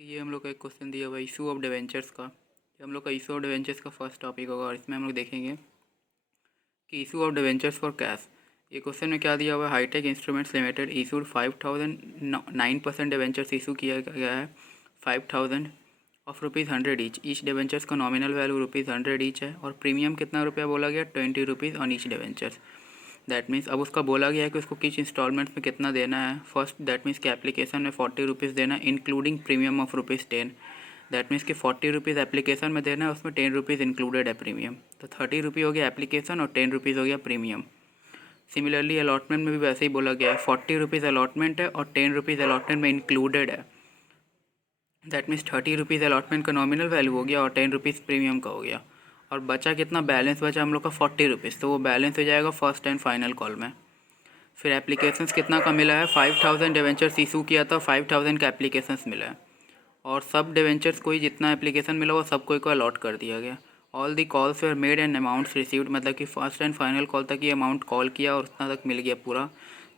ये हम लोग का एक क्वेश्चन दिया हुआ है इशू ऑफ डिवेंचर्स का। ये हम लोग का इशू ऑफ डिवेंचर्स का फर्स्ट टॉपिक होगा और इसमें हम लोग देखेंगे कि issue of debentures for cash. ये क्वेश्चन में क्या दिया हुआ है, Hitech instruments limited issued 5009% debentures issue किया गया है 5000 ऑफ ₹100 ईच डिवेंचर्स का नॉमिनल वैल्यू ₹100 ईच है और प्रीमियम कितना रुपया बोला गया, ₹20 on each debentures. That means अब उसका बोला गया है कि उसको किस इंस्टॉलमेंट्स में कितना देना है। फर्स्ट दैट मीन्स कि एप्लीकेशन में ₹40 देना है including premium of ₹10। That means कि ₹40 एप्लीकेशन में देना है, उसमें ₹10 इंक्लूडेड है प्रीमियम। तो ₹30 हो गया एप्लीकेशन और ₹10 हो गया प्रीमियम। सिमिलरली अलॉटमेंट में भी वैसे ही बोला गया है, ₹40 अलॉटमेंट है और ₹10 अलॉटमेंट में इंक्लूडेड है। दैट मीन्स ₹30 अलॉटमेंट का नॉमिनल वैल्यू हो गया और ₹10 प्रीमियम का हो गया। और बचा कितना, बैलेंस बचा हम लोग का ₹40, तो वो बैलेंस हो जाएगा फर्स्ट एंड फाइनल कॉल में। फिर एप्लीकेशंस कितना का मिला है, 5000 डिवेंचर्स इशू किया था, 5000 का एप्लीकेशंस मिला है और सब डिवेंचर्स को ही जितना एप्लीकेशन मिला वो सब को अलॉट कर दिया गया। All the calls were made and amounts received, मतलब कि फर्स्ट एंड फाइनल कॉल तक ये अमाउंट कॉल किया और उतना तक मिल गया पूरा।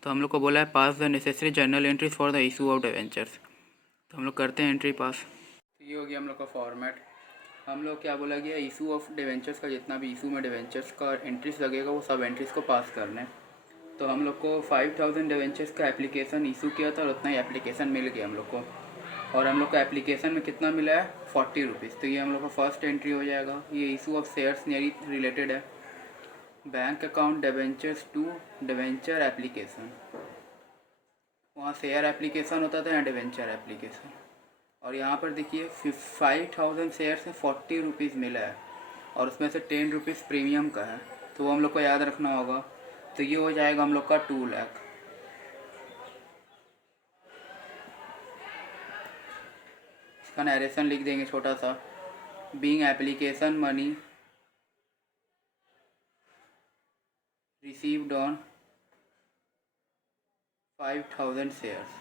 तो हम लोग को बोला है pass the necessary journal entries for the issue of debentures. तो हम लोग करते हैं एंट्री पास। तो ये हो गया हम लोग का फॉर्मेट। हम लोग क्या बोला गया, इशू ऑफ डिवेंचर्स का जितना भी इशू में डिवेंचर्स का एंट्रीज लगेगा वो सब एंट्रीज को पास करने। तो हम लोग को 5000 डिवेंचर्स का एप्लीकेशन इशू किया था और उतना ही एप्लीकेशन मिल गया हम लोग को। और हम लोग का एप्लीकेशन में कितना मिला है, ₹40। तो ये हम लोग का फर्स्ट एंट्री हो जाएगा। ये issue of shares nearly related है। Bank account debentures to debenture application, वहाँ शेयर एप्लीकेशन होता था या डिवेंचर एप्लीकेशन। और यहाँ पर देखिए 5000 शेयर्स में ₹40 मिला है और उसमें से ₹10 प्रीमियम का है, तो वो हम लोग को याद रखना होगा। तो ये हो जाएगा हम लोग का 2 लाख। इसका नरेशन लिख देंगे छोटा सा, being application money received on 5000 shares.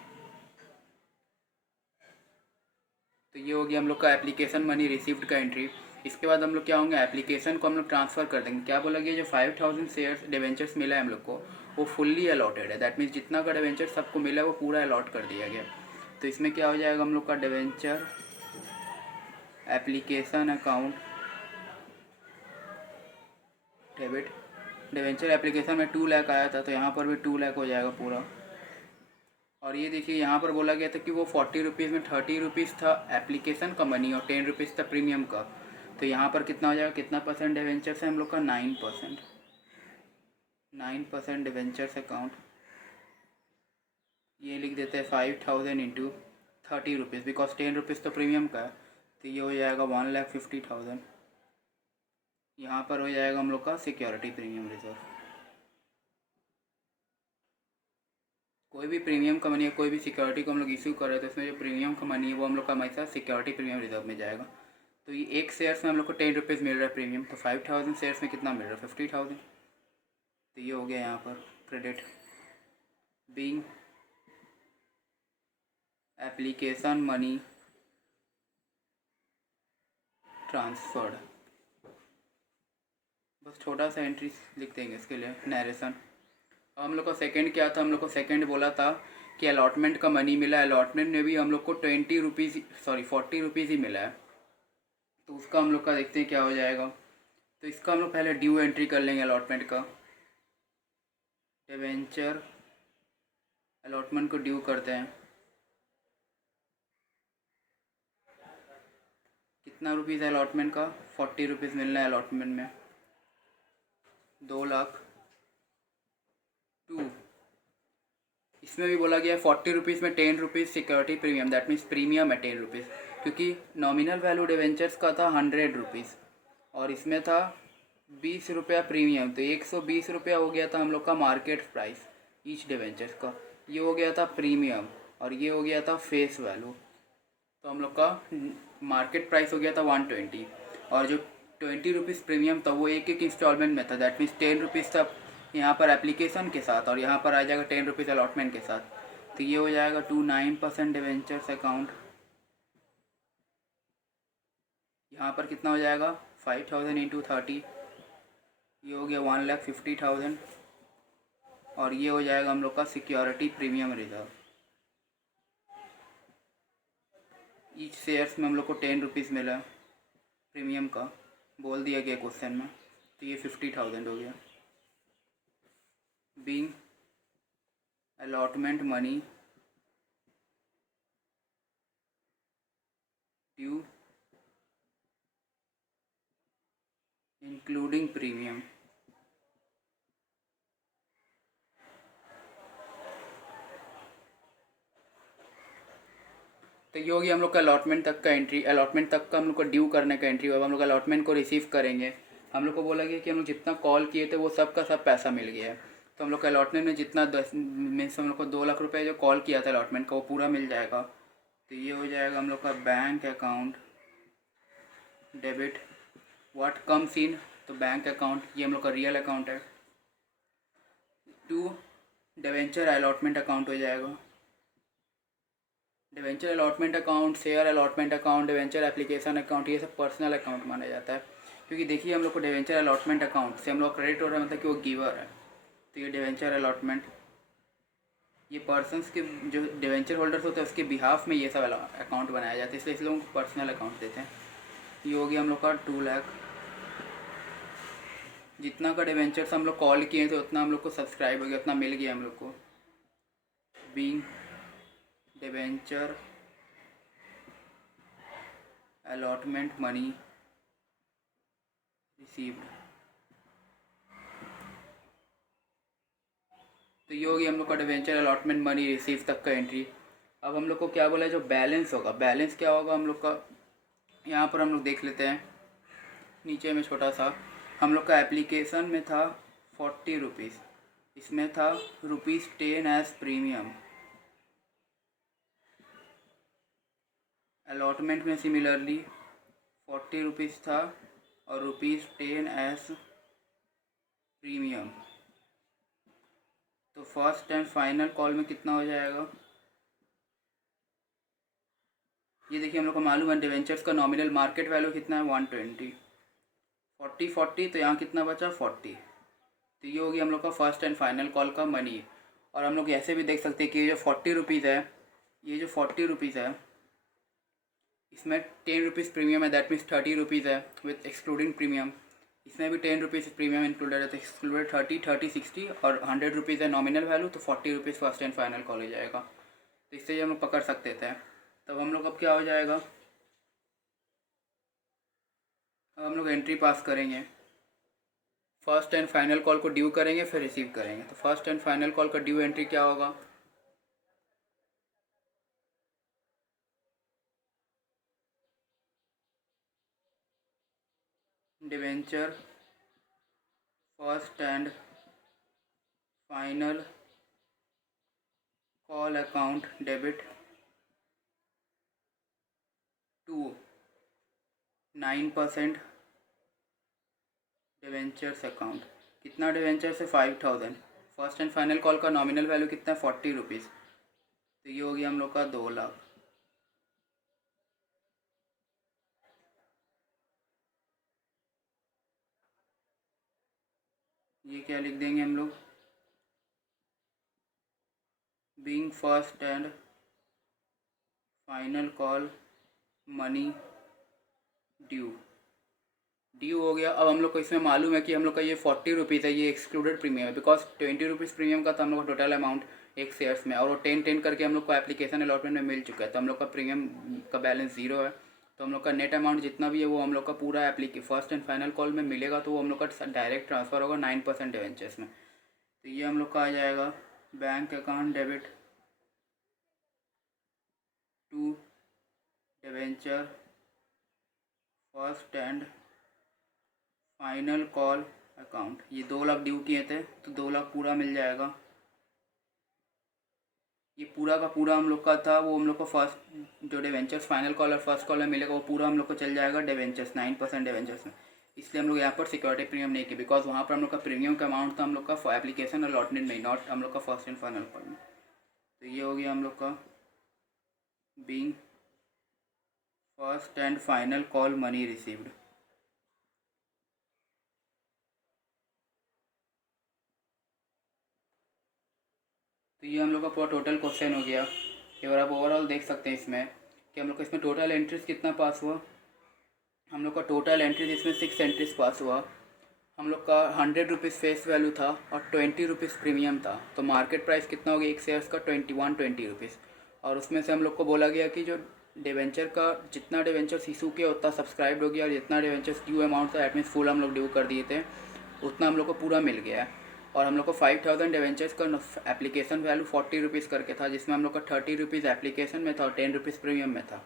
तो ये हो गया हम लोग का एप्लीकेशन मनी रिसीव्ड का एंट्री। इसके बाद हम लोग क्या होंगे, एप्लीकेशन को हम लोग ट्रांसफ़र कर देंगे। क्या बोला गया, जो 5000 शेयर्स डिवेंचर्स मिला है हम लोग को वो फुल्ली अलॉटेड है। दैट मीन्स जितना का डिवेंचर सबको मिला है वो पूरा अलॉट कर दिया गया। तो इसमें क्या हो जाएगा हम लोग का, debenture application account debit. Debenture application में 2 लाख आया था तो यहाँ पर भी 2 लाख हो जाएगा पूरा। और ये देखिए यहाँ पर बोला गया था कि वो ₹40 में ₹30 था एप्लीकेशन का मनी और ₹10 था प्रीमियम का। तो यहाँ पर कितना हो जाएगा, कितना परसेंट डिवेंचर्स है हम लोग का, 9%। 9% डिवेंचर्स अकाउंट, ये लिख देते हैं 5000 इंटू ₹30 बिकॉज ₹10 तो प्रीमियम का है। तो ये हो जाएगा 1,50,000। यहाँ पर हो जाएगा हम लोग का सिक्योरिटी प्रीमियम रिजर्व। कोई भी प्रीमियम का मनी है, कोई भी सिक्योरिटी को हम लोग इशू कर रहे हैं तो इसमें जो प्रीमियम का मनी है वो हम लोग का हमेशा सिक्योरिटी प्रीमियम रिजर्व में जाएगा। तो ये एक शेयर्स में हम लोग को ₹10 मिल रहा है प्रीमियम, तो 5000 शेयर्स में कितना मिल रहा है, 50,000। तो ये हो गया यहाँ पर credit. Being application money transferred, बस छोटा सा एंट्री लिख देंगे इसके लिए नरेशन। हम लोग का सेकंड क्या था, हम लोग को सेकंड बोला था कि अलॉटमेंट का मनी मिला। अलॉटमेंट में भी हम लोग को ₹40 ही मिला है। तो उसका हम लोग का देखते हैं क्या हो जाएगा। तो इसका हम लोग पहले ड्यू एंट्री कर लेंगे अलॉटमेंट का। डिवेंचर अलॉटमेंट को ड्यू करते हैं, कितना रुपीज़ है अलॉटमेंट का, ₹40 मिलना है अलॉटमेंट में, 2,02,000। इसमें भी बोला गया है ₹40 में ₹10 security premium, that means premium है ₹10 क्योंकि नॉमिनल वैल्यू डिवेंचर्स का था ₹100 और इसमें था ₹20 प्रीमियम। तो ₹120 हो गया था हम लोग का मार्केट प्राइस ईच डिवेंचर्स का। ये हो गया था प्रीमियम और ये हो गया था फेस वैल्यू। तो हम लोग का मार्केट प्राइस हो गया था 120 और जो ₹20 प्रीमियम था वो एक एक इंस्टॉलमेंट में था। दैट मीन्स ₹10 था यहाँ पर एप्लीकेशन के साथ और यहाँ पर आ जाएगा ₹10 अलॉटमेंट के साथ। तो ये हो जाएगा 29% डिवेंचर्स अकाउंट। यहाँ पर कितना हो जाएगा, 5000 इंटू 30, ये हो गया 1,50,000 और ये हो जाएगा हम लोग का security premium reserve. Each shares में हम लोग को 10 रुपीज़ मिला प्रीमियम का, बोल दिया गया क्वेश्चन में, तो ये 50,000 हो गया। Being allotment money due including premium, तो ये हो गया हम लोग का अलॉटमेंट तक का एंट्री। अलॉटमेंट तक का हम लोग को ड्यू करने का एंट्री होगा। हम लोग अलॉटमेंट को रिसीव करेंगे। हम लोग को बोला गया कि हम लोग जितना कॉल किए थे वो सब का सब पैसा मिल गया है, तो हम लोग का अलॉटमेंट में जितना 10 मीन्स हम लोग को 2 लाख रुपये जो कॉल किया था अलॉटमेंट का वो पूरा मिल जाएगा। तो ये हो जाएगा हम लोग का bank account debit what comes in, तो बैंक अकाउंट ये हम लोग का रियल अकाउंट है, टू डिवेंचर अलॉटमेंट अकाउंट हो जाएगा। Debenture allotment account, share allotment account, debenture application account, ये सब पर्सनल अकाउंट माना जाता है, क्योंकि देखिए हम लोग को डिवेंचर अलॉटमेंट अकाउंट से हम लोग क्रेडिट हो रहा है, मतलब कि वो गिवर है। तो ये डिवेंचर अलॉटमेंट, ये पर्सनस के जो डिवेंचर होल्डर्स होते हैं उसके बिहाफ में ये सब अकाउंट बनाया जाता है, इसलिए इस लोगों को पर्सनल अकाउंट देते हैं। ये हो गया हम लोग का 2 लाख। जितना का डिवेंचर्स हम लोग कॉल किए थे उतना हम लोग को सब्सक्राइब हो गया, उतना मिल गया हम लोग को। Being debenture allotment money received, तो ये होगी हम लोग का डिवेंचर अलॉटमेंट मनी रिसीव तक का एंट्री। अब हम लोग को क्या बोला है, जो बैलेंस होगा, बैलेंस क्या होगा हम लोग का, यहाँ पर हम लोग देख लेते हैं नीचे में छोटा सा। हम लोग का एप्लीकेशन में था 40 रुपीज़, इसमें था ₹10 एज प्रीमियम। अलॉटमेंट में सिमिलरली 40 रुपीज़ था और ₹10 एज प्रीमियम। तो फर्स्ट एंड फाइनल कॉल में कितना हो जाएगा, ये देखिए हम लोग को मालूम है डिवेंचर्स का नॉमिनल मार्केट वैल्यू कितना है 120, 40 तो यहाँ कितना बचा 40, तो ये होगी हम लोग का फर्स्ट एंड फाइनल कॉल का मनी। और हम लोग ऐसे भी देख सकते हैं कि ये जो 40 रुपीज़ है, ये जो 40 रुपीज़ है इसमें 10 रुपीज़ प्रीमियम है, दैट मीन्स 30 रुपीज़ है विथ एक्सक्लूडिंग प्रीमियम। इसमें भी 10 रुपीज़ प्रीमियम इंक्लूडेड है, तो एक्सक्लूडेड 30, 60 और 100 रुपीज़ है नॉमिनल वैल्यू, तो 40 rupees first and final call हो जाएगा। तो इससे हम लोग पकड़ सकते थे। तब हम लोग अब क्या हो जाएगा, अब हम लोग एंट्री पास करेंगे, फर्स्ट एंड फाइनल कॉल को ड्यू करेंगे फिर रिसीव करेंगे। तो फर्स्ट एंड फाइनल कॉल का ड्यू एंट्री क्या होगा, debenture first and final call account debit to 9% debentures account. कितना डिवेंचर्स है 5000। फर्स्ट एंड फाइनल कॉल का नॉमिनल वैल्यू कितना है 40 रुपीज़, तो ये हो गया हम लोग का 2 लाख। ये क्या लिख देंगे हम लोग, being first and final call money due, due हो गया। अब हम लोग को इसमें मालूम है कि हम लोग का ये 40 रुपीज़ है, ये एक्सक्लूडेड प्रीमियम है, बिकॉज 20 रुपीज़ प्रीमियम का था हम लोग का टोटल अमाउंट एक शेयर्स में, और वो 10 करके हम लोग को एप्लीकेशन अलॉटमेंट में मिल चुका है, तो हम लोग का प्रीमियम का बैलेंस 0 है। तो हम लोग का नेट अमाउंट जितना भी है वो हम लोग का पूरा फर्स्ट एंड फाइनल कॉल में मिलेगा, तो वो हम लोग का डायरेक्ट ट्रांसफ़र होगा 9% डिवेंचर्स में। तो ये हम लोग का आ जाएगा bank account debit to debenture first and final call account. ये 2 लाख ड्यू किए थे तो 2 लाख पूरा मिल जाएगा। ये पूरा का पूरा हम लोग का था, वो हम लोग को फर्स्ट जो डिवेंचर्स फाइनल कॉल और फर्स्ट कॉल में मिलेगा वो पूरा हम लोग को चल जाएगा डिवेंचर्स 9% डिवेंचर्स में। इसलिए हम लोग यहाँ पर सिक्योरिटी प्रीमियम नहीं किए, बिकॉज वहाँ पर हम लोग का प्रीमियम का अमाउंट था हम लोग का एप्लीकेशन अलॉटमेंट में, नॉट हम लोग का फर्स्ट एंड फाइनल कॉल में। तो ये हो गया हम लोग का being first and final call money received. तो ये हम लोग का पूरा टोटल क्वेश्चन हो गया। और आप ओवरऑल देख सकते हैं इसमें कि हम लोग का इसमें टोटल एंट्रीज कितना पास हुआ। हम लोग का टोटल एंट्रीज इसमें 6 एंट्रीज पास हुआ। हम लोग का 100 रुपीज़ फेस वैल्यू था और 20 रुपीज़ प्रीमियम था। तो मार्केट प्राइस कितना हो गया एक शेयर्स का 20 रुपीज़। और उसमें से हम लोग को बोला गया कि जो डिवेंचर का जितना डिवेंचर्स इशू किया उतना सब्सक्राइब हो गया, और जितना डिवेंचर्स ड्यू अमाउंट था दैट मीन्स फुल हम लोग ड्यू कर दिए थे, उतना हम लोग को पूरा मिल गया है। और हम लोग को 5000 डिवेंचर्स का एप्लीकेशन वैल्यू 40 रुपीज़ करके था, जिसमें हम लोग का 30 रुपीज़ एप्लीकेशन में था और 10 रुपीज़ प्रीमियम में था।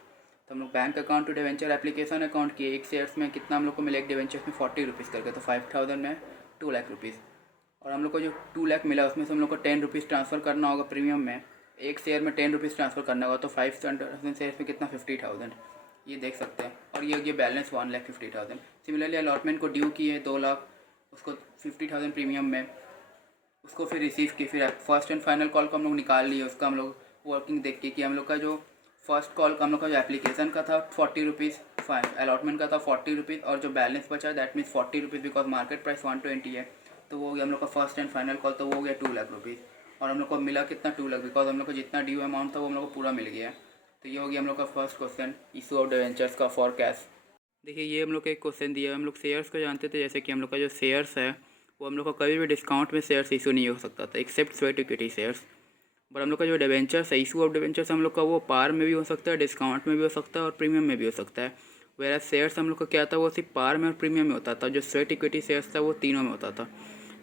तो हम लोग bank account to debenture application account किए। एक शेयर्स में कितना हम लोग को मिला एक डिवेंचर्स में 40 रुपीज़ करके, तो 5000 में 2 लाख रुपीज़। और हम लोग को जो 2 लाख मिला उसमें से हम लोग को 10 रुपीज़ ट्रांसफ़र करना होगा प्रीमियम में। एक शेयर में 10 रुपीज़ ट्रांसफ़र करना होगा, तो 500 शेयर में कितना 50,000, ये देख सकते हैं। और ये बैलेंस 1,50,000। सिमिलरली अलॉटमेंट को ड्यू किए 2 लाख, उसको 50,000 प्रीमियम में, उसको फिर रिसीव किए। फिर फर्स्ट एंड फाइनल कॉल को हम लोग निकाल लिए, उसका हम लोग वर्किंग देख के कि हम लोग का जो फर्स्ट कॉल का हम लोग का जो एप्लीकेशन का था 40 रुपीज़, अलॉटमेंट का था 40 रुपीज़, और जो बैलेंस बचा that means 40 rupees because market price 120 है। तो वो हो गया हम लोग का फर्स्ट एंड फाइनल कॉल, तो वो हो गया 2 लाख रुपीज़। और हम लोग को मिला कितना 2 लाख, बिकॉज हम लोग को जितना ड्यू अमाउंट था वो हम लोग को पूरा मिल गया। तो ये हो गया हम लोग का first question issue of debentures का फॉर कैश। देखिए ये हम लोग का एक क्वेश्चन दिया है। हम लोग शेयर्स को जानते थे, जैसे कि हम लोग का जो शेयर्स है वो हम लोग का कभी भी डिस्काउंट में शेयर्स इशू नहीं हो सकता था एक्सेप्ट स्वेट इक्विटी शेयर्स। पर हम लोग का जो डिवेंचर्स है, इशू ऑफ डिवेंचर्स हम लोग का वो पार में भी हो सकता है, डिस्काउंट में भी हो सकता है और प्रीमियम में भी हो सकता है। वेरा शेयर्स हम लोग का क्या था, वो सिर्फ पार में और प्रीमियम में होता था। जो स्वेट इक्विटी शेयर्स था वो तीनों में होता था।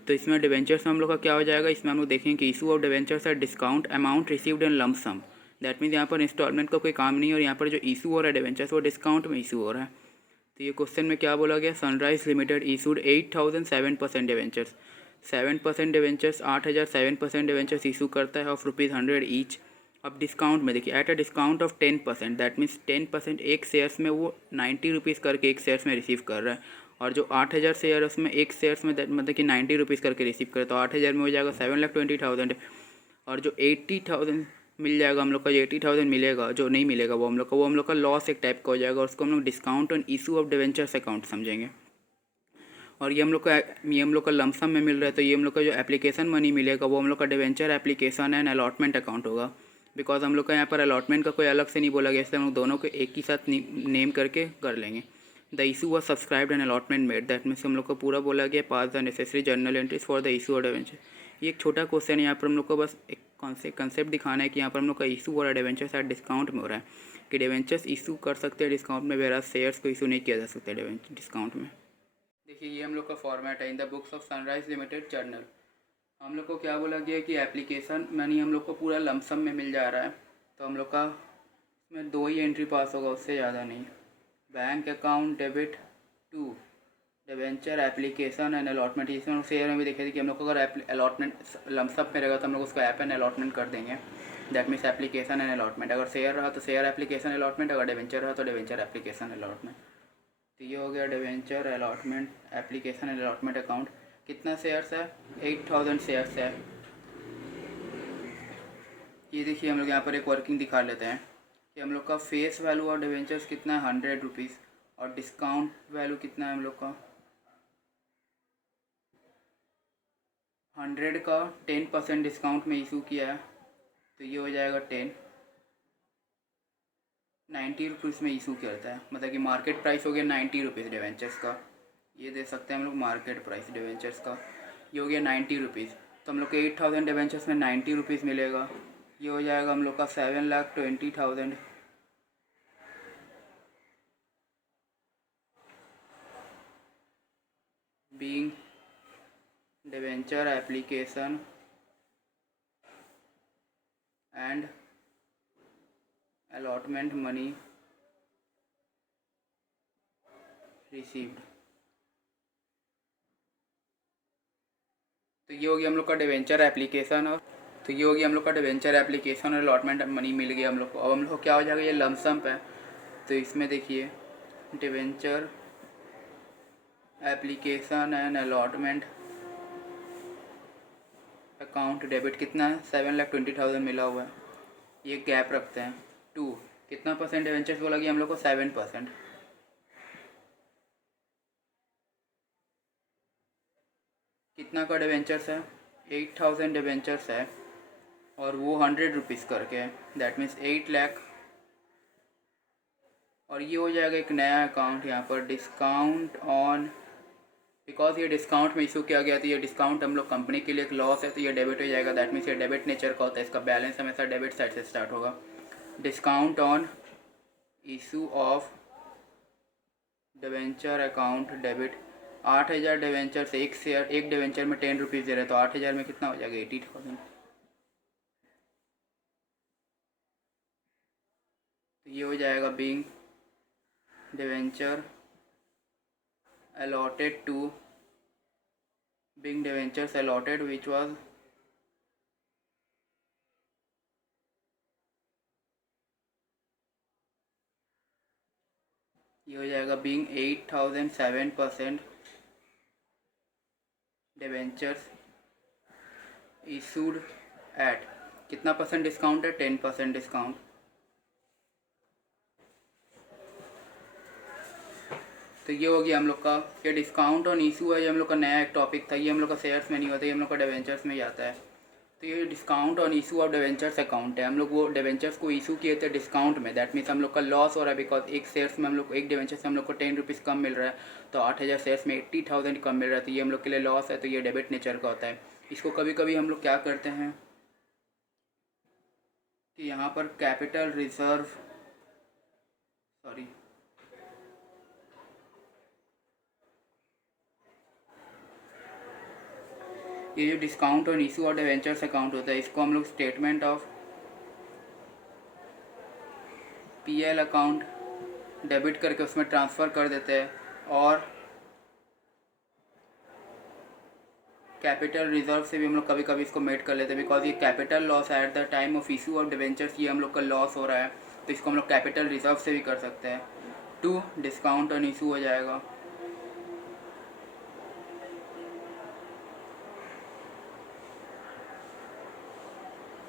तो इसमें डिवेंचर्स में हम लोग का क्या हो जाएगा, इसमें हम लोग देखेंगे कि इशू ऑफ डिवेंचर्स है discount amount received in lump sum. That means यहाँ पर इंस्टॉलमेंट का कोई काम नहीं है, और यहाँ पर जो इशू हो रहा है डिवेंचर्स वो डिस्काउंट में इशू हो रहा है। तो ये क्वेश्चन में क्या बोला गया, sunrise limited issued 8,000 7% debentures. 7% debentures 8,000 7% debentures issue करता है ऑफ ₹100 ईच। अब डिस्काउंट में देखिए at a discount of 10%, that means 10% एक शेयर्स में वो 90 रुपीज़ करके एक शेयर्स में रिसीव कर रहा है। और जो 8,000 शेयर है उसमें एक शेयर्स में मतलब कि 90 रुपीज़ करके रिसीव करे, तो 8,000 में हो जाएगा 7,20,000। और जो 80,000 मिल जाएगा हम लोग का, जो 80,000 मिलेगा, जो नहीं मिलेगा वो हम लोग का लॉस एक टाइप का हो जाएगा, और उसको हम लोग discount on issue of debentures account समझेंगे। और ये हम लोग का लमसम में मिल रहा है, तो ये हम लोग का जो एप्लीकेशन मनी मिलेगा वो हम लोग का debenture application and allotment account होगा। बिकॉज हम लोग का यहाँ पर अलॉटमेंट का कोई अलग से नहीं बोला गया, इसलिए हम लोग दोनों को एक ही साथ नेम करके कर लेंगे। The issue was subscribed and allotment made, that means हम लोग को पूरा बोला गया pass the necessary journal entries for the issue और डिवेंचर। ये एक छोटा क्वेश्चन है, यहाँ पर हम लोग को बस एक कंसेप्ट दिखाना है कि यहाँ पर हम लोग का इशू और डिवेंचर शायद डिस्काउंट में हो रहा है, कि डिवेंचर्स इशू कर सकते हैं डिस्काउंट में, वेरा शेयर्स को इशू नहीं किया जा सकता डिस्काउंट में। देखिए ये हम लोग का फॉर्मेट है in the books of sunrise limited journal. हम लोग को क्या बोला गया है कि एप्लीकेशन मनी हम लोग को पूरा लमसम में मिल जा रहा है, तो हम लोग का इसमें 2 ही एंट्री पास होगा, उससे ज़्यादा नहीं। Bank account debit to debenture application and allotment. इसमें शेयर में भी देखे थे कि हम लोग को अगर अलॉटमेंट लमसम में रहेगा तो हम लोग उसको ऐप एंड अलॉटमेंट कर देंगे, that means application and allotment. अगर शेयर रहा तो शेयर एप्लीकेशन अलॉटमेंट, अगर डिवेंचर रहा तो डिवेंचर एप्लीकेशन अलॉटमेंट। तो ये हो गया debenture allotment application and allotment account. कितना शेयर्स है, 8,000 शेयर्स है। ये देखिए हम लोग यहाँ पर एक वर्किंग दिखा लेते हैं कि हम लोग का फेस वैल्यू और डिवेंचर्स कितना है 100 रुपीज़, और डिस्काउंट वैल्यू कितना है हम लोग का 100 का 10% डिस्काउंट में इशू किया है, तो ये हो जाएगा 90 रुपीज़ में इशू करता है, मतलब कि मार्केट प्राइस हो गया 90 रुपीज़ डिवेंचर्स का। ये दे सकते हैं हम लोग मार्केट प्राइस डिवेंचर्स का, ये हो गया 90 रुपीज़। तो हम लोग को 8,000 डिवेंचर्स में 90 रुपीज़ मिलेगा, ये हो जाएगा हम लोग का 7,20,000। Being debenture application and allotment money received. तो ये हो गया हम लोग का डिवेंचर एप्लीकेशन, और तो ये हो गया हम लोग का डिवेंचर एप्लीकेशन और अलॉटमेंट मनी मिल गया हम लोग को। अब हम लोग को क्या हो जाएगा, ये लमसम है। तो इसमें देखिए debenture application and allotment account debit कितना है 7,20,000 मिला हुआ है, ये गैप रखते हैं। 2 कितना परसेंट डिवेंचर्स को लगी हम लोग को 7%। कितना का डिवेंचर्स है 8,000 डिवेंचर्स है, और वो 100 रुपीज़ करके है, दैट मीन्स 8 लाख और ये हो जाएगा एक नया अकाउंट यहाँ पर डिस्काउंट ऑन, बिकॉज ये डिस्काउंट में इशू किया गया तो ये डिस्काउंट हम लोग कंपनी के लिए एक लॉस है तो ये डेबिट हो जाएगा। दैट मीन्स ये डेबिट नेचर का होता है, इसका बैलेंस हमेशा डेबिट साइड से स्टार्ट होगा। Discount on issue of debenture account debit, 8,000 debenture से एक शेयर, एक डिवेंचर में 10 रुपीज़ दे रहे तो 8,000 में कितना हो जाएगा 80,000। तो ये हो जाएगा being debenture allotted to being debentures allotted which was ये हो जाएगा being 8,007% debentures issued at कितना परसेंट डिस्काउंट है 10% डिस्काउंट। तो ये हो गया हम लोग का, ये डिस्काउंट ऑन इशू है, ये हम लोग का नया एक टॉपिक था, ये हम लोग का शेयर्स में नहीं होता, ये हम लोग का डिवेंचर्स में ही आता है। तो ये discount on issue of debentures account है, हम लोग वो डिवेंचर्स को इशू किए थे डिस्काउंट में। दैट मीन्स हम लोग का लॉस हो रहा है बिकॉज एक शेयर्स में हम लोग एक डिवेंचर से हम लोग को 10 रुपीज़ कम मिल रहा है तो 8,000 शेयर्स में 80,000 कम मिल रहा है तो ये हम लोग के लिए लॉस है। तो ये डेबिट नेचर का होता है। इसको कभी कभी हम लोग क्या करते हैं कि यहाँ पर कैपिटल रिजर्व, सॉरी ये जो डिस्काउंट ऑन इशू और डिवेंचर्स अकाउंट होता है इसको हम लोग statement of PL account debit करके उसमें ट्रांसफ़र कर देते हैं और कैपिटल रिजर्व से भी हम लोग कभी कभी इसको मेट कर लेते हैं बिकॉज ये कैपिटल लॉस है at the time of issue of debentures, ये हम लोग का लॉस हो रहा है तो इसको हम लोग कैपिटल रिजर्व से भी कर सकते हैं। टू डिस्काउंट ऑन इशू हो जाएगा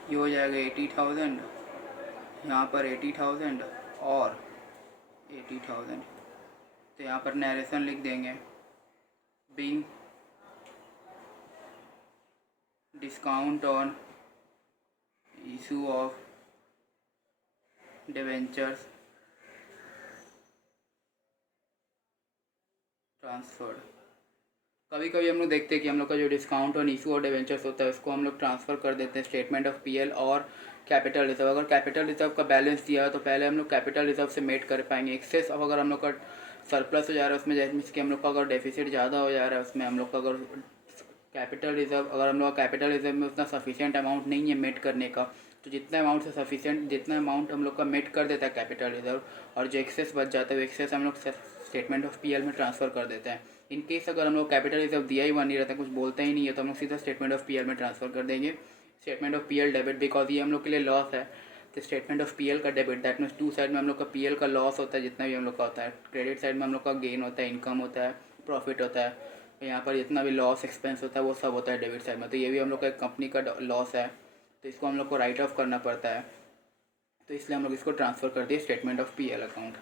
ये हो जाएगा 80,000, यहाँ पर 80,000 और 80,000। तो यहाँ पर नरेशन लिख देंगे being discount on issue of debentures transferred. कभी कभी हम लोग देखते हैं कि हम लोग का जो डिस्काउंट ऑन इशू और डिवेंचर्स होता है उसको हम लोग ट्रांसफ़र कर देते हैं स्टेटमेंट ऑफ पीएल और कैपिटल रिजर्व। अगर कैपिटल रिजर्व का बैलेंस दिया है तो पहले हम लोग कैपिटल रिजर्व से मेट कर पाएंगे। एक्सेस अब अगर हम लोग का सरप्लस हो जा रहा है उसमें, जैसे कि हम लोग का अगर डेफिसिट ज़्यादा हो जा रहा है उसमें हम लोग का अगर कैपिटल रिजर्व, अगर हम लोग का कैपिटल रिजर्व में उतना सफिशिएंट अमाउंट नहीं है मेट करने का तो जितना अमाउंट से सफिशिएंट, जितना अमाउंट हम लोग का मेट कर देता है कैपिटल रिजर्व और जो एक्सेस बच जाता है वो एक्सेस हम लोग स्टेटमेंट ऑफ पीएल में ट्रांसफ़र कर देते हैं। इन केस अगर हम लोग कैपिटल रिजर्व दिया ही हुआ नहीं रहता, कुछ बोलता ही नहीं है तो हम लोग सीधा स्टेटमेंट ऑफ पीएल में ट्रांसफ़र कर देंगे statement of PL debit, because ये हम लोग के लिए लॉस है तो स्टेटमेंट ऑफ पीएल का debit. That means to side में हम लोग का पीएल का लॉस होता है जितना भी हम लोग का होता है, क्रेडिट साइड में हम लोग का गेन होता है, इनकम होता है, प्रॉफिट होता है। यहाँ पर जितना भी लॉस एक्सपेंस होता है वो सब होता है डेबिट साइड में। तो ये भी हम लोग का एक कंपनी का लॉस है तो इसको हम लोग को राइट ऑफ करना पड़ता है तो इसलिए हम लोग इसको ट्रांसफ़र कर दिए स्टेटमेंट ऑफ पीएल अकाउंट।